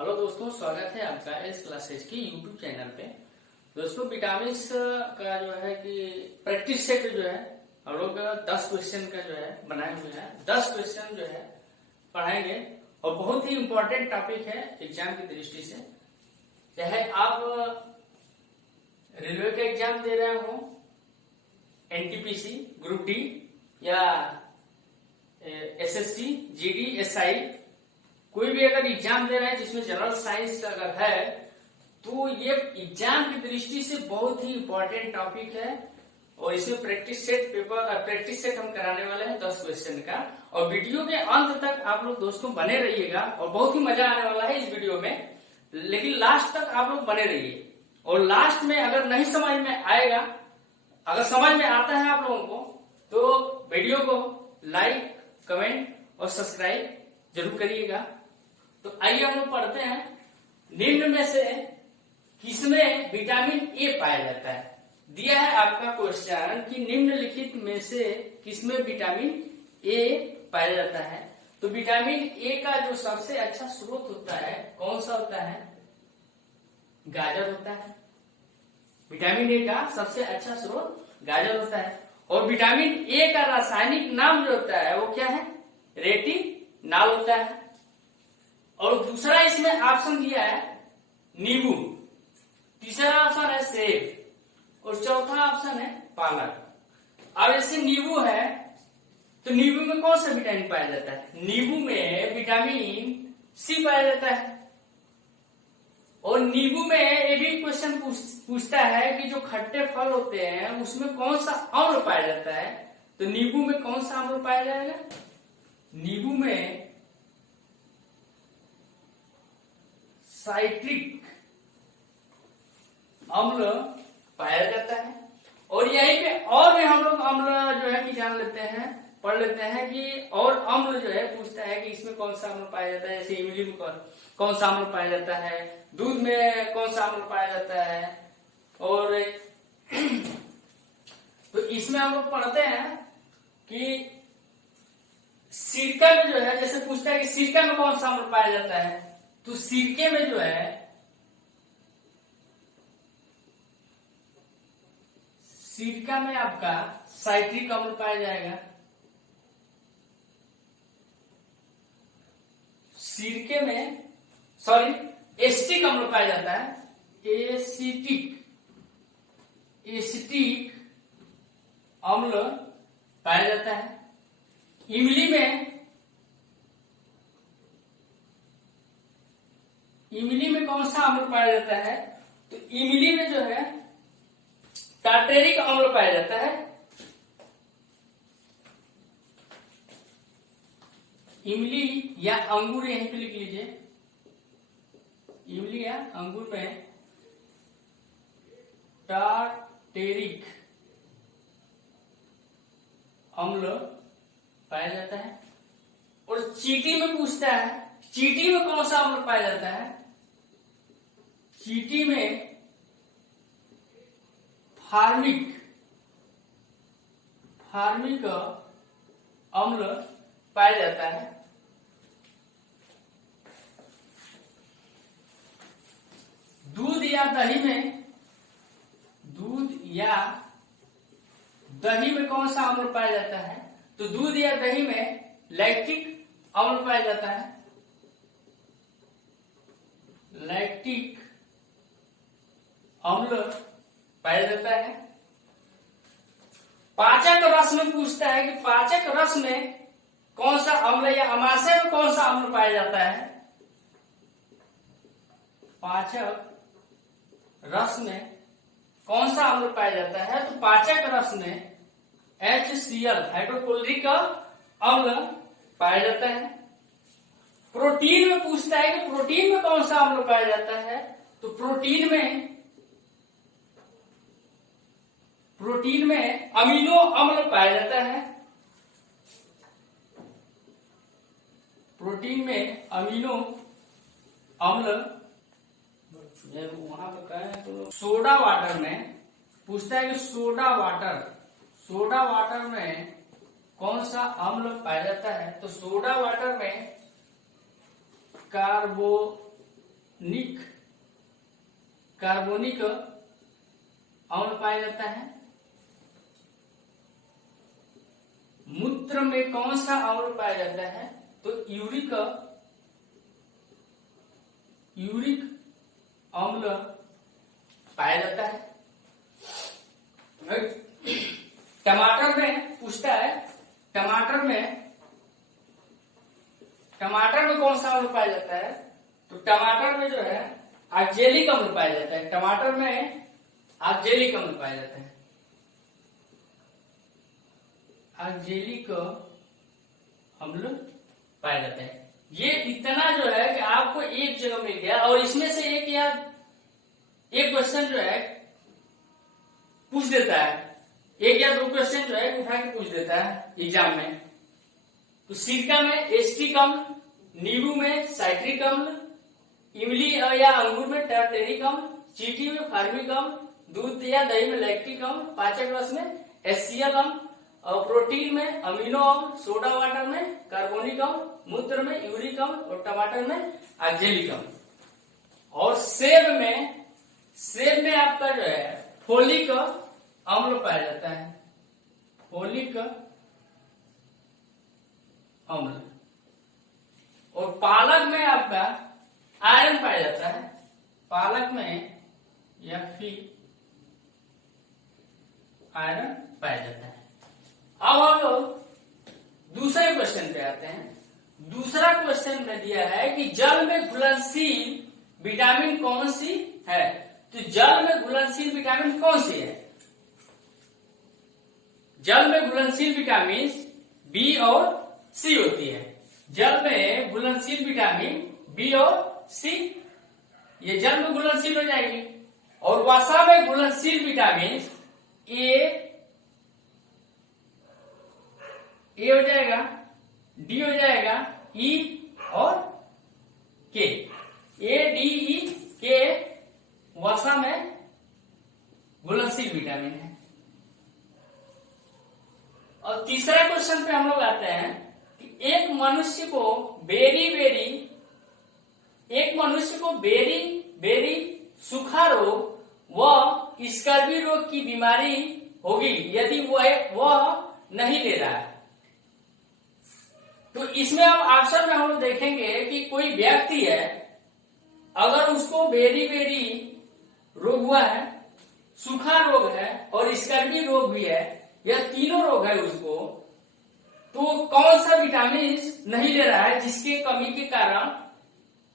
Hello दोस्तों, स्वागत है आपका एस क्लासेज की यूट्यूब चैनल पे। दोस्तों, विटामिन का जो है कि प्रैक्टिस सेट जो है हम लोग 10 क्वेश्चन का जो है बनाए हुए हैं। 10 क्वेश्चन जो है पढ़ाएंगे और बहुत ही इम्पोर्टेंट टॉपिक है एग्जाम की दृष्टि से। चाहे आप रेलवे का एग्जाम दे रहे हो, एनटीपीसी, ग्रुप डी या एसएससी, जीडी, एसआई, कोई भी अगर एग्जाम दे रहा है जिसमें जनरल साइंस अगर है तो ये एग्जाम की दृष्टि से बहुत ही इंपॉर्टेंट टॉपिक है। और इसमें प्रैक्टिस सेट हम कराने वाले हैं 10 क्वेश्चन का। और वीडियो के अंत तक आप लोग दोस्तों बने रहिएगा और बहुत ही मजा आने वाला है इस वीडियो में। लेकिन लास्ट तक आप लोग बने रहिए और लास्ट में अगर नहीं समझ में आएगा, अगर समझ में आता है आप लोगों को तो वीडियो को लाइक, कमेंट और सब्सक्राइब जरूर करिएगा। तो आइए हम लोग पढ़ते हैं। निम्न में से किसमें विटामिन ए पाया जाता है? दिया है आपका क्वेश्चन कि निम्नलिखित में से किसमें विटामिन ए पाया जाता है। तो विटामिन ए का जो सबसे अच्छा स्रोत होता है कौन सा होता है? गाजर होता है। विटामिन ए का सबसे अच्छा स्रोत गाजर होता है। और विटामिन ए का रासायनिक नाम जो होता है वो क्या है? रेटिनॉल होता है। और दूसरा इसमें ऑप्शन दिया है नींबू, तीसरा ऑप्शन है सेब और चौथा ऑप्शन है पालक। अब ऐसे नींबू है तो नींबू में कौन सा विटामिन पाया जाता है? नींबू में विटामिन सी पाया जाता है। और नींबू में ये भी क्वेश्चन पूछता है कि जो खट्टे फल होते हैं उसमें कौन सा अम्ल पाया जाता है? तो नींबू में कौन सा अम्ल पाया जाएगा? नींबू में साइट्रिक अम्ल पाया जाता है। और यहीं पे और भी हम लोग अम्ल जो है कि जान लेते हैं, पढ़ लेते हैं कि और अम्ल जो है पूछता है कि इसमें कौन सा अम्ल पाया जाता है। जैसे इमली में कौन सा अम्ल पाया जाता है, दूध में कौन सा अम्ल पाया जाता है। और तो इसमें हम लोग पढ़ते हैं कि सिरका में जो है, जैसे पूछता है कि सिरका में कौन सा अम्ल पाया जाता है, तो सिरके में जो है सिरका में आपका साइट्रिक अम्ल पाया जाएगा। सिरके में एसिटिक अम्ल पाया जाता है। एसिटिक अम्ल पाया जाता है। इमली में कौन सा अम्ल पाया जाता है? तो इमली में जो है टार्टेरिक अम्ल पाया जाता है। इमली या अंगूर यहीं पे लिख लीजिए। इमली या अंगूर में टार्टेरिक अम्ल पाया जाता है। और चींटी में पूछता है, चींटी में कौन सा अम्ल पाया जाता है? चींटी में फार्मिक अम्ल पाया जाता है। दूध या दही में कौन सा अम्ल पाया जाता है? तो दूध या दही में लैक्टिक अम्ल पाया जाता है। लैक्टिक अम्ल पाया जाता है। पाचक रस में पूछता है कि पाचक रस में कौन सा अम्ल या अमाशय में कौन सा अम्ल पाया जाता है? पाचक रस में कौन सा अम्ल पाया जाता है? तो पाचक रस में HCl हाइड्रोक्लोरिक अम्ल पाया जाता है। प्रोटीन में पूछता है कि प्रोटीन में कौन सा अम्ल पाया जाता है? तो प्रोटीन में अमीनो अम्ल पाया जाता है। प्रोटीन में अमीनो अम्ल वहां पर कहें तो सोडा वाटर में पूछता है कि सोडा वाटर में कौन सा अम्ल पाया जाता है? तो सोडा वाटर में कार्बोनिक अम्ल पाया जाता है। मूत्र में कौन सा अम्ल पाया जाता है? तो यूरिक अम्ल पाया जाता है। टमाटर में पूछता है, टमाटर में कौन सा अम्ल पाया जाता है? तो टमाटर में जो है ऑक्जेलिक अम्ल पाया जाता है। टमाटर में ऑक्जेलिक अम्ल पाया जाता है। ऑक्जेलिक अम्ल पाया जाता है। ये इतना जो है कि आपको एक जगह मिल गया, और इसमें से एक क्वेश्चन जो है पूछ देता है, एक या दो क्वेश्चन जो है उठा के पूछ देता है एग्जाम में। तो सिरका में एस्टिक अम्ल, नींबू में साइट्रिक अम्ल, इमली या अंगूर में टर्टेरिक अम्ल, चींटी में फार्मिक अम्ल, दूध या दही में लैक्टिक अम्ल, पाचक रस में एसियल अम्ल, और प्रोटीन में अमीनो अम्ल, सोडा वाटर में कार्बोनिक अम्ल, मूत्र में यूरिक अम्ल, और टमाटर में ऑक्जेलिक अम्ल। और सेब में आपका जो है फोलिक अम्ल पाया जाता है। फोलिक अम्ल। और पालक में आपका आयरन पाया जाता है। पालक में या फिर आयरन पाया जाता है। अब हम लोग दूसरे क्वेश्चन पे आते हैं। दूसरा क्वेश्चन में दिया है कि जल में घुलनशील विटामिन कौन सी है? तो जल में घुलनशील विटामिन कौन सी है? जल में घुलनशील विटामिन बी और सी होती है। जल में घुलनशील विटामिन बी और सी, ये जल में घुलनशील हो जाएगी। और वसा में घुलनशील विटामिन ए हो जाएगा, डी हो जाएगा, ई और के। ए, डी, ई, के वसा में घुलनशील विटामिन है। और तीसरा क्वेश्चन पे हम लोग आते हैं कि एक मनुष्य को बेरी सूखा रोग व स्कर्वी रोग की बीमारी होगी यदि वह नहीं ले रहा है। तो इसमें अब ऑप्शन में हम लोग देखेंगे कि कोई व्यक्ति है, अगर उसको बेरी रोग हुआ है, सूखा रोग है और स्कर्वी रोग भी है, यह तीनों रोग है उसको, तो कौन सा विटामिन नहीं ले रहा है जिसके कमी के कारण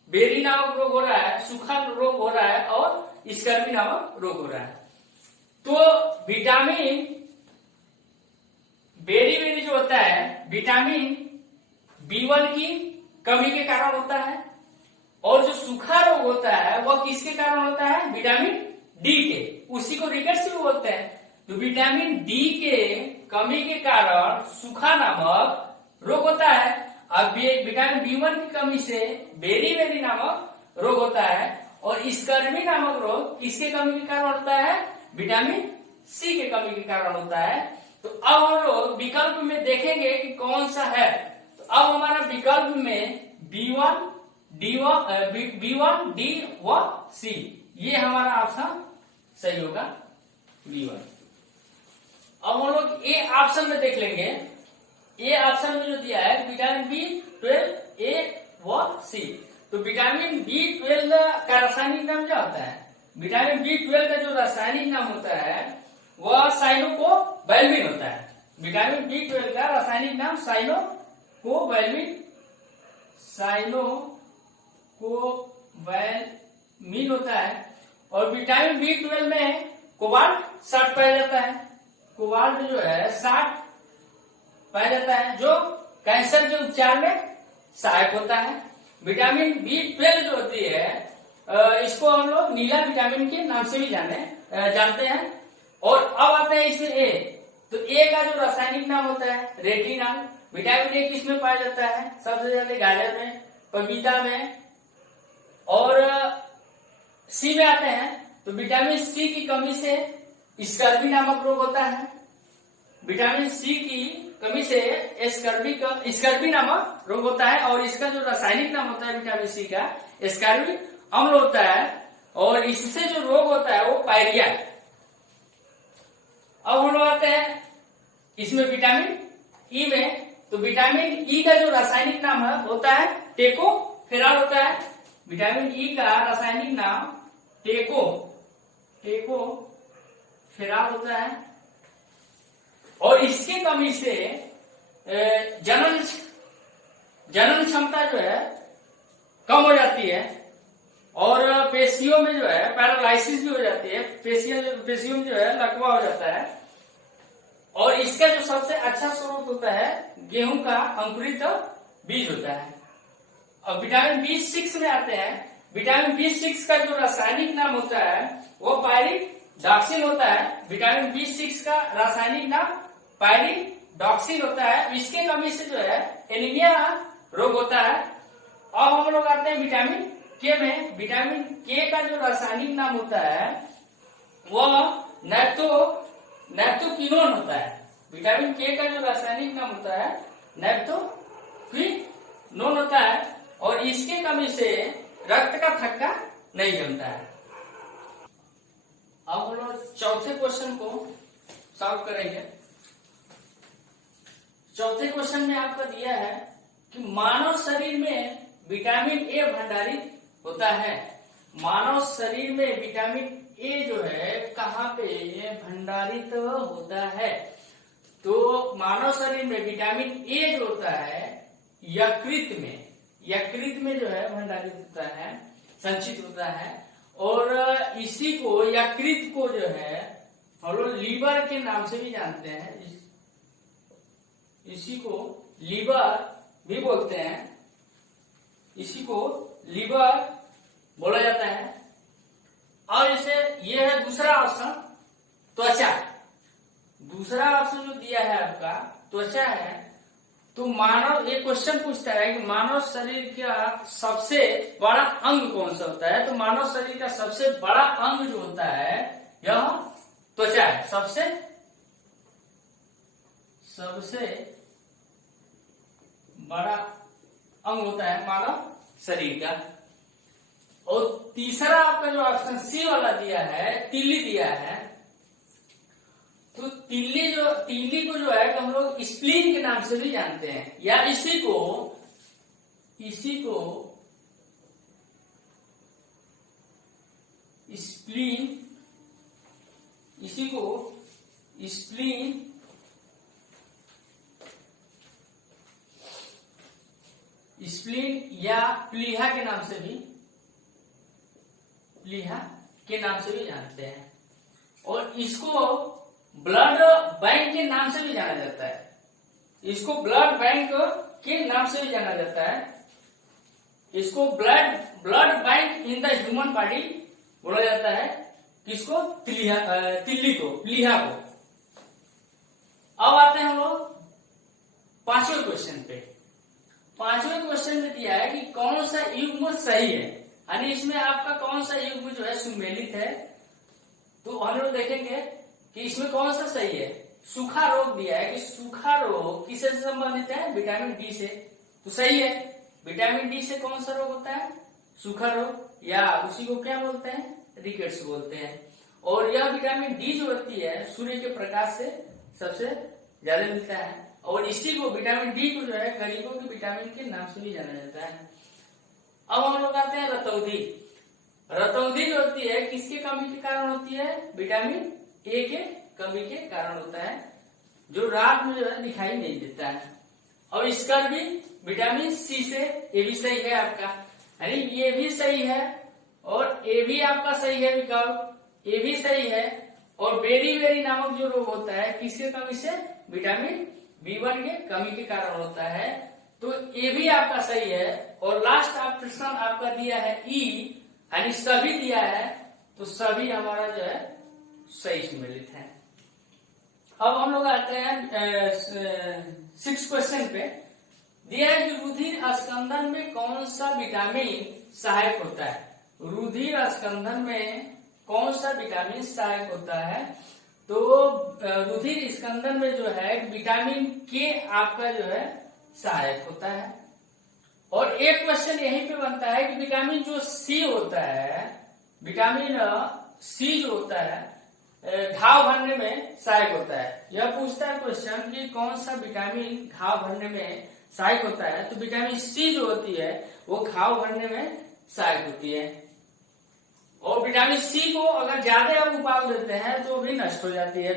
बेरी नामक रोग हो रहा है, सूखा रोग हो रहा है और स्कर्वी नामक रोग हो रहा है। तो विटामिन बेरी जो होता है विटामिन B1 की कमी के कारण होता है, और जो सूखा रोग होता है वह किसके कारण होता है? विटामिन डी के, उसी को रिकेट्स भी बोलते हैं। तो विटामिन डी के कमी के कारण सूखा नामक रोग होता है। अब विटामिन B1 की कमी से बेरी नामक रोग होता है, और स्कर्वी नामक रोग किसके कमी के कारण होता है? विटामिन सी के कमी के कारण होता है। तो अब हम लोग विकल्प में देखेंगे कि कौन सा है। तो अब हमारा विकल्प में B1, डी व सी, ये हमारा ऑप्शन सही होगा, B1। अब हम लोग ए ऑप्शन में देख लेंगे। ए ऑप्शन में जो दिया है विटामिन B12, ए व सी। तो विटामिन B12 का रासायनिक नाम क्या होता है? विटामिन B12 का जो रासायनिक नाम होता है वह साइनोकोबैल्मिन होता है। विटामिन B12 का रासायनिक नाम साइनोकोबैल्मिन होता है। और विटामिन B12 में कोबाल्ट 60 पाया जाता है। कोबाल्ट जो है 60 पाया जाता है, जो कैंसर के उपचार में सहायक होता है। विटामिन B12 जो होती है इसको हम लोग नीला विटामिन के नाम से भी जानते हैं। और अब आते हैं इसमें ए। तो ए का जो रासायनिक नाम होता है रेटिनॉल। विटामिन ए किसमें पाया जाता है? सबसे ज्यादा गाजर में, पपीता में। और सी में आते हैं तो विटामिन सी की कमी से स्कर्वी नामक रोग होता है। विटामिन सी की कमी से स्कर्वी नामक रोग होता है, और इसका जो रासायनिक नाम होता है विटामिन सी का स्कर्वी। अम्ल होता है और इससे जो रोग होता है वो पायरिया। अब हम लोग आते हैं इसमें विटामिन ई में। तो विटामिन ई का जो रासायनिक नाम है होता है टेकोफेराल होता है। विटामिन ई का रासायनिक नाम टेकोफेराल होता है और इसके कमी से जनन क्षमता जो है कम हो जाती है और पेशियों में जो है पैरालाइसिस भी हो जाती है। पेशियों में जो है लकवा हो जाता है। और इसका जो सबसे अच्छा स्रोत होता है गेहूं का अंकुरित बीज होता है। अब विटामिन B6 में आते हैं। विटामिन B6 का जो रासायनिक नाम होता है वो पायरिडॉक्सिन होता है। विटामिन B6 का रासायनिक नाम पायरिडॉक्सिन होता है। इसके कमी से जो है एनीमिया रोग होता है। अब हम लोग आते हैं विटामिन के में। विटामिन के का जो रासायनिक नाम होता है वह नैप्थोक्विनोन होता है। विटामिन के का जो रासायनिक नाम होता है नैप्थोक्विनोन होता है और इसके कमी से रक्त का थक्का नहीं जमता है। अब हम लोग चौथे क्वेश्चन को सॉल्व करेंगे। चौथे क्वेश्चन में आपका दिया है कि मानव शरीर में विटामिन ए भंडारित होता है। मानव शरीर में विटामिन ए जो है कहाँ पे भंडारित होता है? तो मानव शरीर में विटामिन ए जो होता है यकृत में जो है भंडारित होता है, संचित होता है। और इसी को यकृत को जो है हम लोग लीवर के नाम से भी जानते हैं। इसी को लीवर भी बोलते हैं। इसी को लीवर बोला जाता है। और इसे ये है दूसरा ऑप्शन त्वचा। दूसरा ऑप्शन जो दिया है आपका त्वचा है। तो मानव ये क्वेश्चन पूछता है कि मानव शरीर का सबसे बड़ा अंग कौन सा होता है? तो मानव शरीर का सबसे बड़ा अंग जो होता है यह त्वचा है। सबसे बड़ा अंग होता है मानव शरीर का। और तीसरा आपका जो ऑप्शन सी वाला दिया है तिल्ली दिया है। तो तिल्ली को जो है हम लोग स्प्लीन के नाम से भी जानते हैं या इसी को स्प्लीन या प्लीहा के नाम से भी जानते हैं। और इसको ब्लड बैंक के नाम से भी जाना जाता है। इसको ब्लड बैंक के नाम से भी जाना जाता है। इसको blood bank in the human body बोला जाता है। किसको? प्लीहा को। अब आते हैं हम लोग पांचवें क्वेश्चन पे। पांचवें क्वेश्चन में दिया है कि कौन सा युग्म सही है, यानी इसमें आपका कौन सा युग्म जो है सुमेलित है। तो हम लोग देखेंगे कि इसमें कौन सा सही है। सूखा रोग दिया है कि सूखा रोग किससे संबंधित है? विटामिन डी से। तो सही है। विटामिन डी से कौन सा रोग होता है? सूखा रोग, या उसी को क्या बोलते हैं? रिकेट्स बोलते हैं। और यह विटामिन डी जो होती है सूर्य के प्रकाश से सबसे ज्यादा मिलता है। और इसी को विटामिन डी को जो है गरीबों के विटामिन के नाम से भी जाना जाता है। अब हम लोग आते हैं रतौंधी। रतौंधी जो होती है किसके कमी के कारण होती है? विटामिन ए के कमी के कारण होता है, जो रात में जो है दिखाई नहीं देता है। और इसका भी विटामिन सी से, ये भी सही है आपका, यानी ये भी सही है और ये भी आपका सही है विकल्प, ये भी सही है। और बेरी नामक जो रोग होता है किसके कमी से? विटामिन B1 के कमी के कारण होता है। तो ये भी आपका सही है। और लास्ट ऑप्शन आपका दिया है ई, यानी सभी दिया है। तो सभी हमारा जो है सही सम्मिलित है। अब हम लोग आते हैं 6 क्वेश्चन पे। दिया है कि रुधिर स्कंदन में कौन सा विटामिन सहायक होता है? रुधिर स्कंदन में कौन सा विटामिन सहायक होता है? तो रुधिर स्कंदन में जो है विटामिन के आपका जो है सहायक होता है। और एक क्वेश्चन यहीं पे बनता है कि विटामिन जो सी होता है, विटामिन सी जो होता है घाव भरने में सहायक होता है। यह पूछता है क्वेश्चन कि कौन सा विटामिन घाव भरने में सहायक होता है, तो विटामिन सी जो होती है वो घाव भरने में सहायक होती है। और विटामिन सी को अगर ज्यादा आप उबाल देते हैं तो भी नष्ट हो जाती है।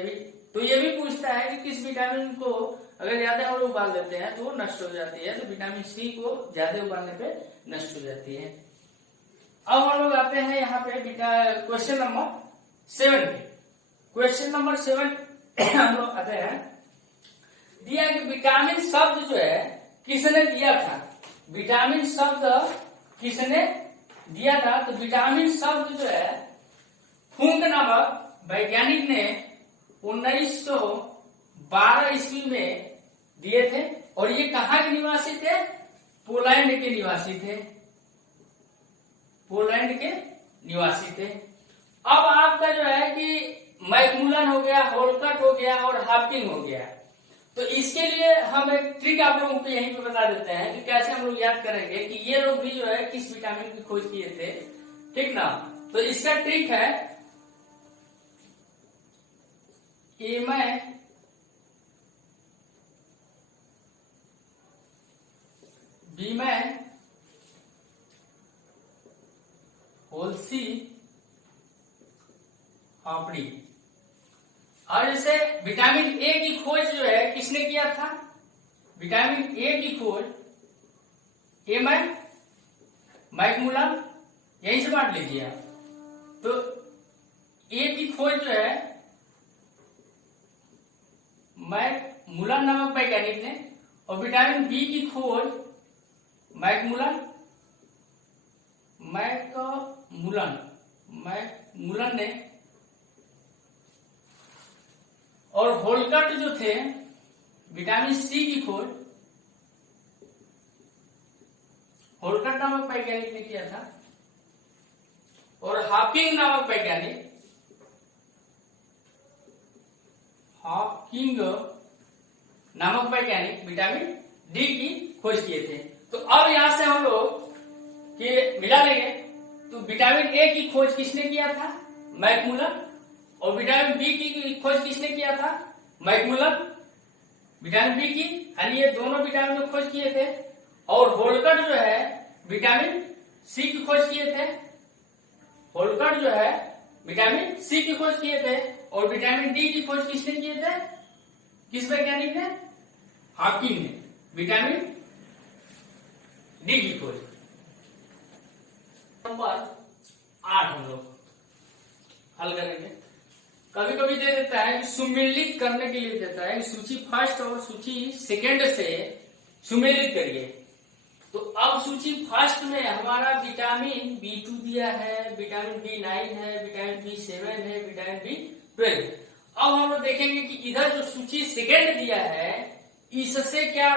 तो ये भी पूछता है कि किस विटामिन को अगर ज्यादा हम लोग उबाल देते हैं तो वो नष्ट हो जाती है, तो विटामिन सी को ज्यादा उबालने पे नष्ट हो जाती है। अब हम लोग आते हैं यहाँ पे क्वेश्चन नंबर 7 पे। क्वेश्चन नंबर 7 हम लोग आते हैं, दिया कि विटामिन शब्द जो है किसने दिया था, विटामिन शब्द किसने दिया था, तो विटामिन शब्द जो है फुंक नामक वैज्ञानिक ने 1912 ईस्वी में दिए थे। और ये कहाँ के निवासी थे, पोलैंड के निवासी थे, पोलैंड के निवासी थे। अब आपका जो है कि मैकमुलन हो गया, होलकट हो गया और हाफकिंग हो गया, तो इसके लिए हम एक ट्रिक आप लोगों को यहीं पे बता देते हैं कि कैसे हम लोग याद करेंगे कि ये लोग भी जो है किस विटामिन की खोज किए थे, ठीक ना। तो इसका ट्रिक है बीमैन, होल्सी, हार्डी। और जैसे विटामिन ए की खोज जो है किसने किया था, विटामिन ए की खोज मैकमुलन, यहीं से बांट लीजिए आप। तो ए की खोज जो है मैकमुलन नामक वैज्ञानिक ने, और विटामिन बी की खोज मैकमुलन ने, और होलकट जो थे विटामिन सी की खोज होलकट नामक वैज्ञानिक ने किया था। और हाफकिंग नामक वैज्ञानिक विटामिन डी की खोज किए थे। तो अब यहां से हम लोग के मिला लेंगे, तो विटामिन ए की खोज किसने किया था, मैकमुलन। और विटामिन बी की खोज किसने किया था, मैकमुलन। विटामिन बी की, यानी ये दोनों विटामिन की खोज किए थे। और होलकट जो है विटामिन सी की खोज किए थे, होलकट जो है विटामिन सी की खोज किए थे। और विटामिन डी की खोज किसने किए थे, किस वैज्ञानिक ने, हाफकिंग ने, विटामिन डी की खोज। नंबर 8 हम लोग हल करेंगे। कभी कभी दे देता है सुमेलित करने के लिए देता है, सूची फर्स्ट और सूची सेकंड से सुमेलित करिए। तो अब सूची फर्स्ट में हमारा विटामिन B2 दिया है, विटामिन B9 है, विटामिन B7 है, विटामिन B12। अब हम लोग देखेंगे कि इधर जो सूची सेकंड दिया है इससे क्या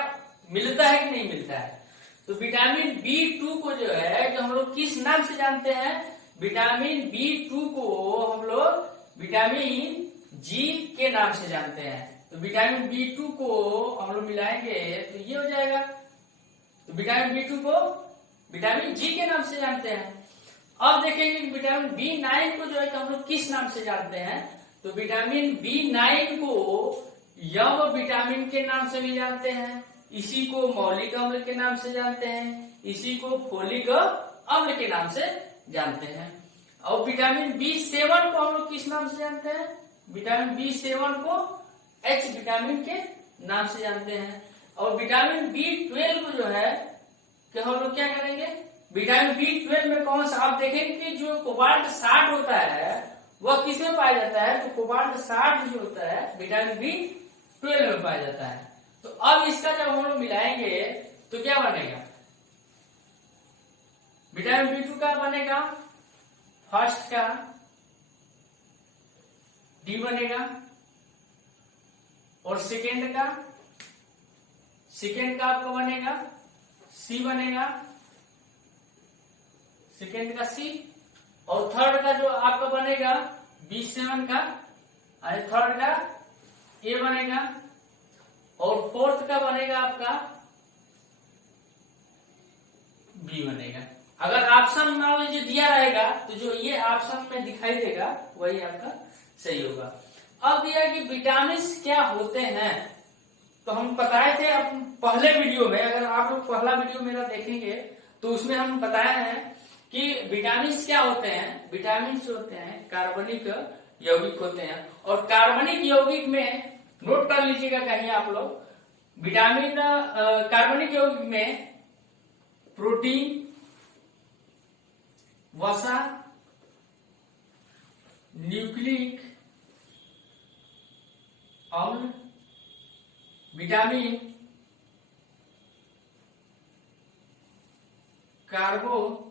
मिलता है कि नहीं मिलता है। तो विटामिन B2 को जो है कि हम लोग किस नाम से जानते हैं, विटामिन B2 को हम लोग विटामिन जी के नाम से जानते हैं। तो विटामिन B2 को हम लोग मिलाएंगे तो ये हो जाएगा। तो विटामिन B2 को विटामिन जी के नाम से जानते हैं। अब देखेंगे विटामिन B9 को जो है कि हम लोग किस नाम से जानते हैं। तो विटामिन B9 को यव विटामिन के नाम से भी जानते हैं, इसी को मौलिक अम्ल के नाम से जानते हैं, इसी को फोलिक अम्ल के नाम से जानते हैं। और विटामिन B7 को हम लोग किस नाम से जानते हैं, विटामिन B7 को H विटामिन के नाम से जानते हैं। और विटामिन B12 को जो है कि हम लोग क्या करेंगे, विटामिन B12 में कौन सा, आप देखेंगे कि जो कोबाल्ट 60 होता है वह किसमें पाया जाता है, तो कोबाल्ट 60 जो होता है विटामिन B12 में पाया जाता है। तो अब इसका जब हम लोग मिलाएंगे तो क्या बनेगा, विटामिन B2 का बनेगा फर्स्ट का डी बनेगा, और सेकेंड का आपका बनेगा सी बनेगा, सेकेंड का सी। और थर्ड का जो आपका बनेगा B7 का, थर्ड का ए बनेगा। और फोर्थ का बनेगा आपका बी बनेगा। अगर ऑप्शन मान लीजिए दिया रहेगा तो जो ये ऑप्शन में दिखाई देगा वही आपका सही होगा। अब दिया कि विटामिन क्या होते हैं, तो हम बताए थे पहले वीडियो में, अगर आप लोग पहला वीडियो मेरा देखेंगे तो उसमें हम बताए हैं कि विटामिन क्या होते हैं। विटामिन होते हैं कार्बनिक यौगिक होते हैं, और कार्बनिक यौगिक में नोट कर लीजिएगा कहीं आप लोग, विटामिन कार्बनिक यौगिक में प्रोटीन, वसा, न्यूक्लिक अम्ल, विटामिन, कार्बोहाइड्रेट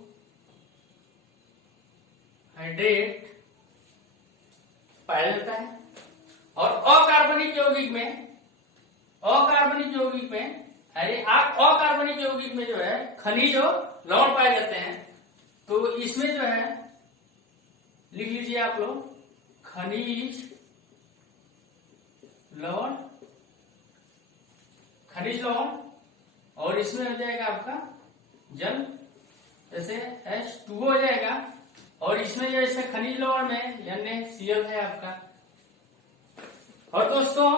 पाया जाता है। और अकार्बनिक यौगिक में जो है खनिज और लवण पाए जाते हैं। तो इसमें जो है लिख लीजिए आप लोग खनिज लवण, और इसमें हो जाएगा आपका जल, जैसे H2O हो जाएगा, और इसमें जैसे खनिज लवण में NaCl है आपका। और दोस्तों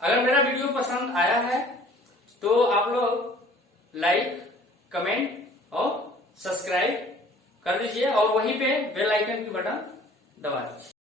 अगर मेरा वीडियो पसंद आया है तो आप लोग लाइक, कमेंट और सब्सक्राइब कर दीजिए, और वहीं पे बेल आइकन की बटन दबा दीजिए।